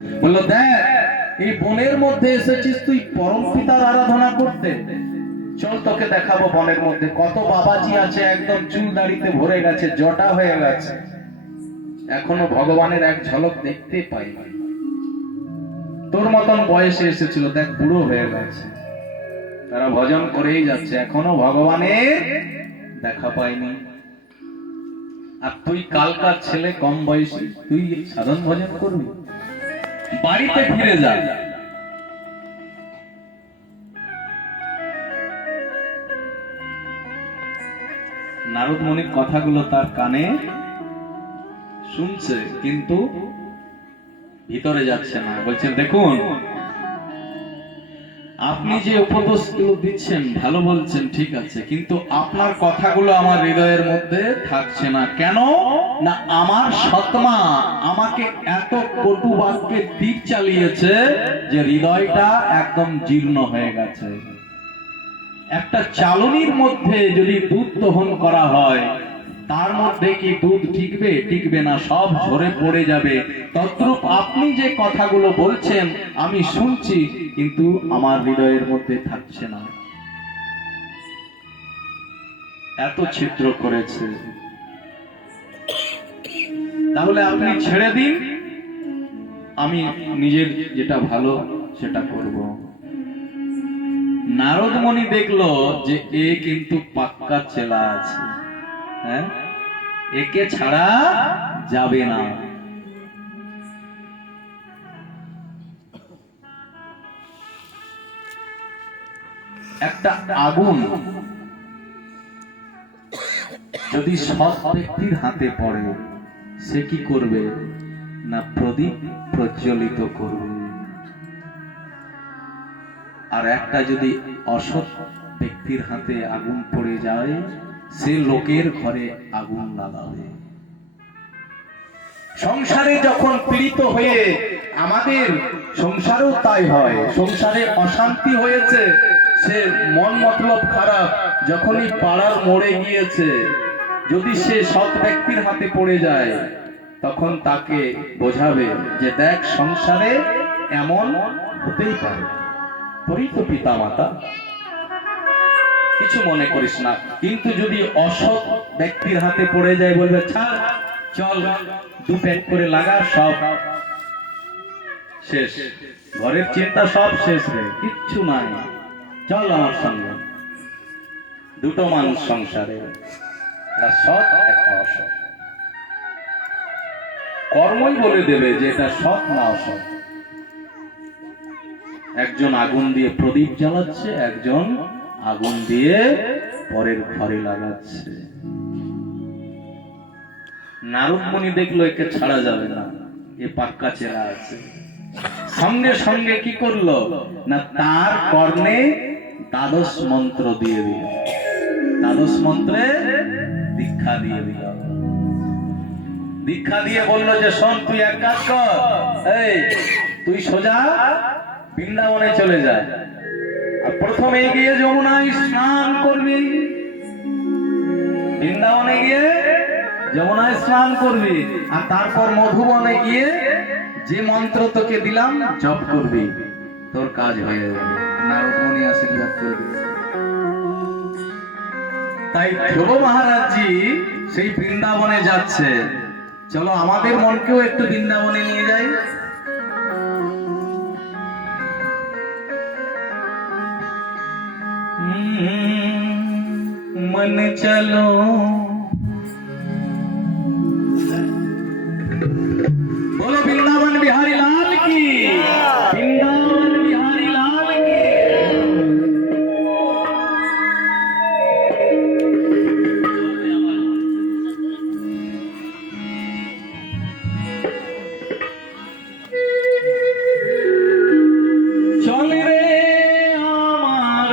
বললো, দেখ এই বনের মধ্যে এসেছিস তুই পরম পিতার আরাধনা করতে, চল তোকে দেখাবো বনের মধ্যে কত বাবাজি আছে, একদম চুল দাড়িতে ভরে গেছে, জটা হয়ে গেছে, এখনো ভগবানের এক ঝলক দেখতে পাই। তোর মতন বয়সে এসেছিল, দেখ বুড়ো হয়ে গেছে, তারা ভজন করেই যাচ্ছে, এখনো ভগবানের দেখা পায়নি। আর তুই কালকার ছেলে, কম বয়সী, তুই সাধন ভজন করবি? বাড়িতে ফিরে যা। নারদ মুনির কথাগুলো তার কানে শুনছে, কিন্তু ভিতরে যাচ্ছে না। বলছেন, দেখুন আপনি যে উপদেশগুলো দিচ্ছেন ভালো বলছেন, ঠিক আছে, কিন্তু আপনার কথাগুলো আমার হৃদয়ের মধ্যে থাকছে না। কেন না, আমার সৎমা আমাকে এত কটু বাক্যে তীর চালিয়েছে যে হৃদয়টা একদম জীর্ণ হয়ে গেছে। একটা চালনির মধ্যে যদি দুধ দহন করা হয়, তার মধ্যে কি দুধ টিকবে? টিকবে না, সব ঝরে পড়ে যাবে। তদ্রূপ আপনি যে কথাগুলো বলছেন আমি শুনছি, কিন্তু আমার হৃদয়ের মধ্যে থাকছে না, এত ছিদ্র করেছে। তাহলে আপনি ছেড়ে দিন, আমি নিজের যেটা ভালো সেটা করব। নারদ মুনি দেখলো যে এ কিন্তু পাক্কা চেলা আছে, হ্যাঁ, একে ছাড়া যাবে না। একটা আগুন যদি সৎ ব্যক্তির হাতে পড়ে, সে কি করবে না, প্রদীপ প্রজ্বলিত করবে। আর একটা যদি অসৎ ব্যক্তির হাতে আগুন পড়ে যায়, সে লোকের ঘরে আগুন লাগাবে। সংসারে যখন পীড়িত হয়ে, আমাদের সংসারেও তাই হয়, সংসারে অশান্তি হয়েছে, সে মন মতলব খারাপ, যখনই পাড়ার মোড়ে গিয়েছে, যদি সে সৎ ব্যক্তির হাতে পড়ে যায়, তখন তাকে বোঝাবে যে দেখ সংসারে এমন হতেই পারে, তোরই তো পিতা মাতা, কিছু মনে করিস না। কিন্তু যদি অসৎ ব্যক্তির হাতে পড়ে যায়, বলবে ছাড়, চল দু প্যাক করে লাগা, সব শেষ, ঘরের চিন্তা সব শেষ রে, কিচ্ছু নাই, চল আমার সঙ্গে। দুটো মানুষ সংসারে, একটা সৎ একটা অসৎ, কর্মই বলে দেবে যে এটা সৎ না অসৎ। একজন আগুন দিয়ে প্রদীপ জ্বালাচ্ছে, একজন আগুন দিয়ে পরের ঘরে লাগাচ্ছে। নারদ মুনি দেখলো একে ছাড়া যাবে না, এ পাক্কা চেলা আছে। সঙ্গে সঙ্গে কি করলো না, তার কর্ণে দ্বাদশ মন্ত্র দিয়ে দিল, দ্বাদশ মন্ত্রে দীক্ষা দিয়ে দিল। দীক্ষা দিয়ে বললো যে শোন, তুই এক কাজ কর, এই তুই সোজা বৃন্দাবনে চলে যা, আর প্রথমে গিয়ে যমুনায় স্নান করবি, বৃন্দাবনে গিয়ে যমুনায় স্নান করবি, আর তারপর মধুবনে গিয়ে যে মন্ত্র তোকে দিলাম জপ করবি, তোর কাজ হয়ে যাবে। নারদ মুনি আশীর্বাদ করে দিল। তাই ধ্রুব মহারাজজি সেই বৃন্দাবনে যাচ্ছে, চলো আমাদের মনকেও একটু বৃন্দাবনে নিয়ে যাই। मन चलो बोलो वृंदावन बिहारी लाल की, वृंदावन बिहारी लाल की। चल रे আমার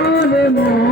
Hare